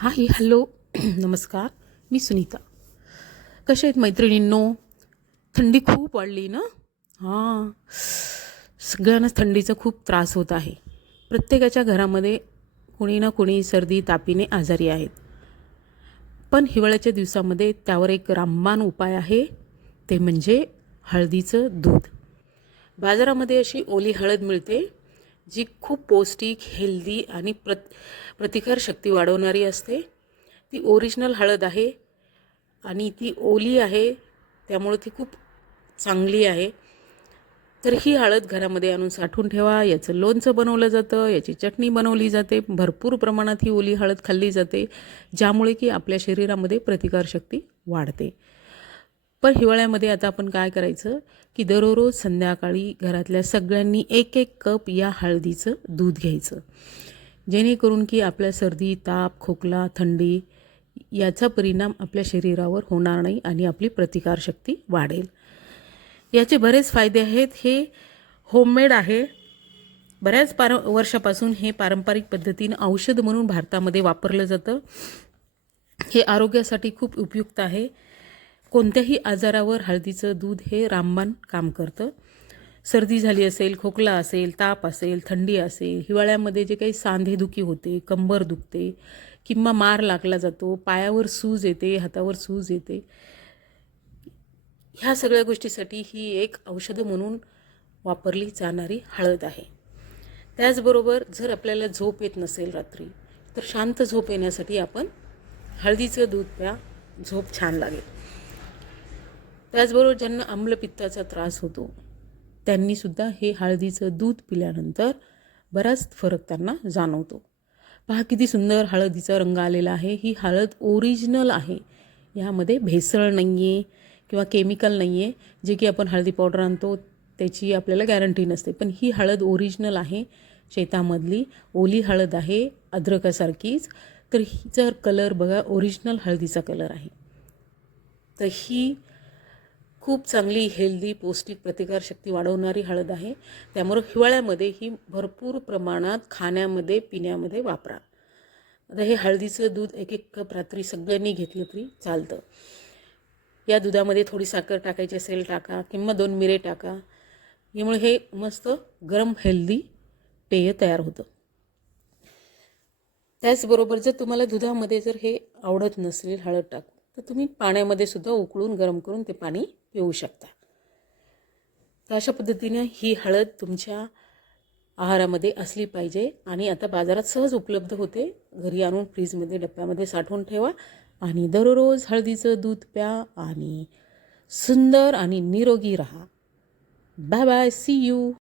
Hi hello नमस्कार. मी सुनीता. कसे आहेत मैत्रिणींनो? थंडी खूप वाढली ना. हां, सगळ्यांनाच थंडीचा खूप त्रास होत आहे. प्रत्येकाच्या घरामध्ये कुणी ना कुणी सर्दी तापीने आजारी आहेत. पण हिवाळ्याच्या दिवसामध्ये त्यावर एक रामबाण उपाय आहे, ते म्हणजे हळदीचं दूध. बाजारामध्ये अशी ओली हळद मिळते, जी खूप पौष्टिक, हेल्दी आणि प्रतिकारशक्ती वाढवणारी असते. ती ओरिजिनल हळद आहे आणि ती ओली आहे, त्यामुळे ती खूप चांगली आहे. तर ही हळद घरामध्ये आणून साठवून ठेवा. याचं लोणचं बनवलं जातं, याची चटणी बनवली जाते. भरपूर प्रमाणात ही ओली हळद खाल्ली जाते, ज्यामुळे की आपल्या शरीरामध्ये प्रतिकारशक्ती वाढते. पण हिवाळ्यामध्ये आता आपण काय करायचं की दररोज संध्याकाळी घरातल्या सगळ्यांनी एक एक कप या हळदीचं दूध घ्यायचं, जेणेकरून की आपल्या सर्दी ताप खोकला थंडी याचा परिणाम आपल्या शरीरावर होणार नाही आणि आपली प्रतिकारशक्ती वाढेल. याचे बरेच फायदे आहेत. हे होममेड आहे. बऱ्याच वर्षापासून हे पारंपरिक पद्धतीने औषध म्हणून भारतामध्ये वापरलं जातं. हे आरोग्यासाठी खूप उपयुक्त आहे. कोणत्याही आजारावर हळदीचं दूध हे रामबाण काम करतं. सर्दी झाली असेल, खोकला असेल, ताप असेल, थंडी असेल, हिवाळ्यामध्ये जे काही सांधेदुखी होते, कंबर दुखते किंवा मार लागला जातो, पायावर सूज येते, हातावर सूज येते, ह्या सगळ्या गोष्टीसाठी ही एक औषधं म्हणून वापरली जाणारी हळद आहे. त्याचबरोबर जर आपल्याला झोप येत नसेल रात्री, तर शांत झोप येण्यासाठी आपण हळदीचं दूध प्या, झोप छान लागेल. त्याचबरोबर ज्यांना आम्लपित्ताचा त्रास होतो, त्यांनीसुद्धा हे हळदीचं दूध पिल्यानंतर बराच फरक त्यांना जाणवतो. पहा किती सुंदर हळदीचा रंग आलेला आहे. ही हळद ओरिजिनल आहे. यामध्ये भेसळ नाही आहे किंवा केमिकल नाही आहे. जे की आपण हळदी पावडर आणतो त्याची आपल्याला गॅरंटी नसते, पण ही हळद ओरिजिनल आहे, शेतामधली ओली हळद आहे, अद्रकासारखीच. तर हिचा कलर बघा, ओरिजिनल हळदीचा कलर आहे. तर ही खूप चांगली हेल्दी पौष्टिक प्रतिकारशक्ती वाढवणारी हळद आहे. त्यामुळे हिवाळ्यामध्ये ही भरपूर प्रमाणात खाण्यामध्ये पिण्यामध्ये वापरा. आता हे हळदीचं दूध एक एक कप रात्री सगळ्यांनी घेतलं तरी चालतं. या दुधामध्ये थोडी साखर टाकायची असेल टाका किंवा 2 मिरे टाका. यामुळे हे मस्त गरम हेल्दी पेय तयार होतं. त्याचबरोबर जर तुम्हाला दुधामध्ये जर हे आवडत नसेल हळद टाकून, तर तुम्ही पाण्यामध्ये सुद्धा उकळून गरम करून ते पाणी पिऊ शकता. तर अशा पद्धतीने ही हळद तुमच्या आहारामध्ये असली पाहिजे. आणि आता बाजारात सहज उपलब्ध होते. घरी आणून फ्रीजमध्ये डब्यामध्ये साठवून ठेवा आणि दररोज हळदीचं दूध प्या आणि सुंदर आणि निरोगी राहा. Bye bye, see you.